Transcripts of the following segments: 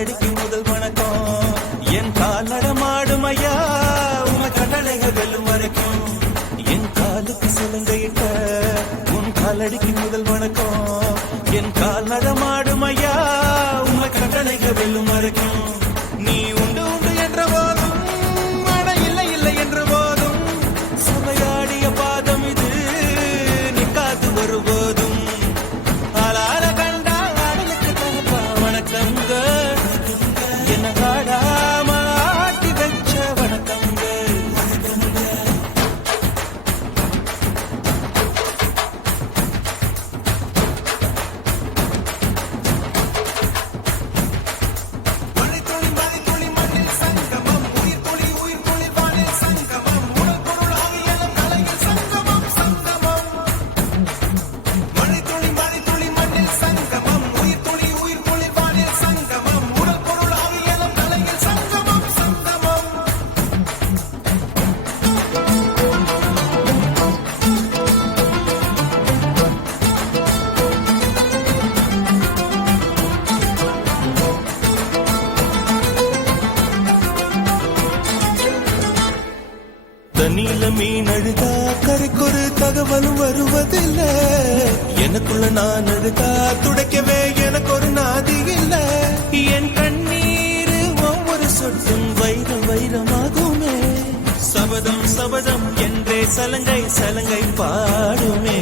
காலடிக்கு முதல் வணக்கம். என் கால் நடமாடும் ஐயா உங்க கட்டளைகள் வெல்லும் வரைக்கும். என் காலுக்கு சிலங்கையிட்ட உன் காலடிக்கு முதல் வணக்கம். என் கால் நடமாடும் ஐயா உங்க கட்டளைகள் வெல்லும் வரைக்கும். நீ உண்டு உண்டு என்ற போதும் மழ இல்லை இல்லை என்ற போதும் சபையாடிய பாதம் இது நீ காத்து வரும்போதும் ஆளார கண்டா ஆடலுக்கு தகப்பா வணக்கங்க. என்ன காடாம ஆட்டி வச்ச வணக்கங்க. தண்ணியில மீன் அழுதா கரைக்கொரு தகவலும் வருவதில்லை. எனக்குள்ள நான் அழுதா துடைக்கவே எனக்கு ஒரு நாதி இல்லை. என் கண்ணீர் ஒவ்வொரு சொட்டும் வைரம் வைரமாகுமே. சபதம் சபதம் என்றே சலங்கை சலங்கை பாடுமே.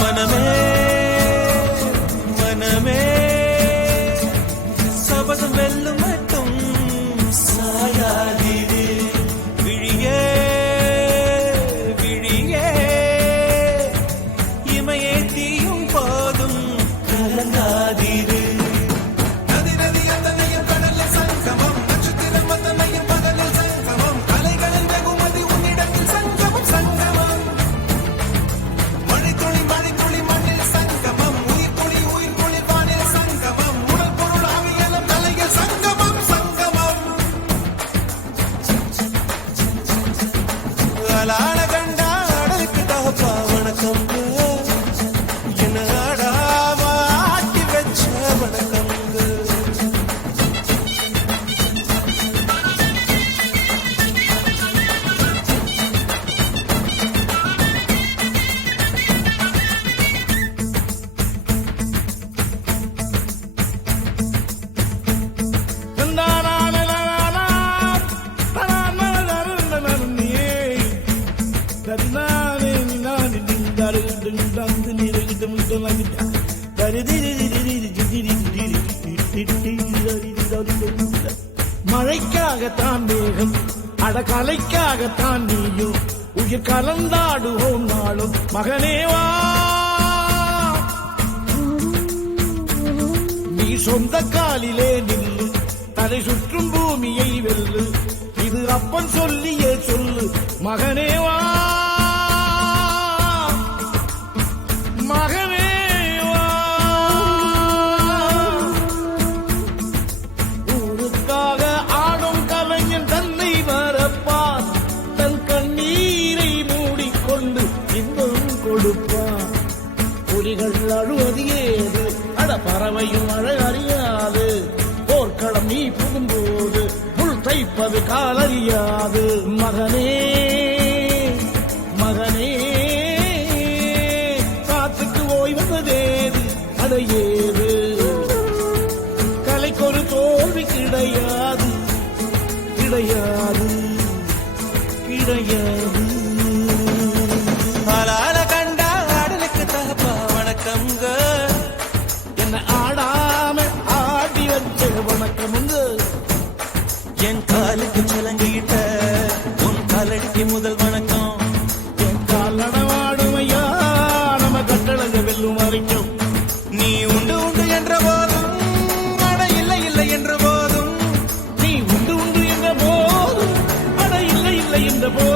மனமே மனமே சபதம் வெல்லும் மட்டும் சாயாதீரு. விழியே விழியே இமையே தீயும் போதும் கலங்காதீரு. நதி நதி அத்தனையும் கடலில் சங்கமம். நட்சத்திரம் அத்தனையும் பகலில் சங்கமம். கலைகளில் வெகுமதி உன்னிடத்தில் சங்கமம் சங்கமம். கண்டா அடலுக்கு தகப்பா வணக்கம். என்ன ஆடாம ஆட்டி வச்ச வணக்கம். மழைக்காகத்தான் வேகம் அடகலைக்காகத்தான் நீயும் உயிர் கலந்தாடுவோம் நாளும் மகனேவா. நீ சொந்த காலிலே நில்லு தலை சுற்றும் பூமியை வெல்லு. இது அப்பன் சொல்லியே சொல்லு மகனேவா மகனே. அழுவது ஏது அட பறவையும் அழகறியாது. போர்க்களம் நீ புகும்போது முள் தைப்பது காலறியாது. மகனே மகனே காத்துக்கு ஓய்வதேது அடையேது. கலைக்கொரு தோல்வி கிடையாது கிடையாது கிடையாது. என்ன ஆடாம ஆடி வச்ச வணக்கமுங்க. என் காலுக்கு சலங்கிட்ட உன் காலடிக்கு முதல் வணக்கம். என் கால் நடமாடும் ஐயா நம்ம கட்டளங்க வெல்லும் வரைக்கும். நீ உண்டு உண்டு என்ற போதும் அட இல்லை இல்லை என்ற போதும். நீ உண்டு உண்டு என்ற போதும் அட இல்லை இல்லை என்ற போதும்.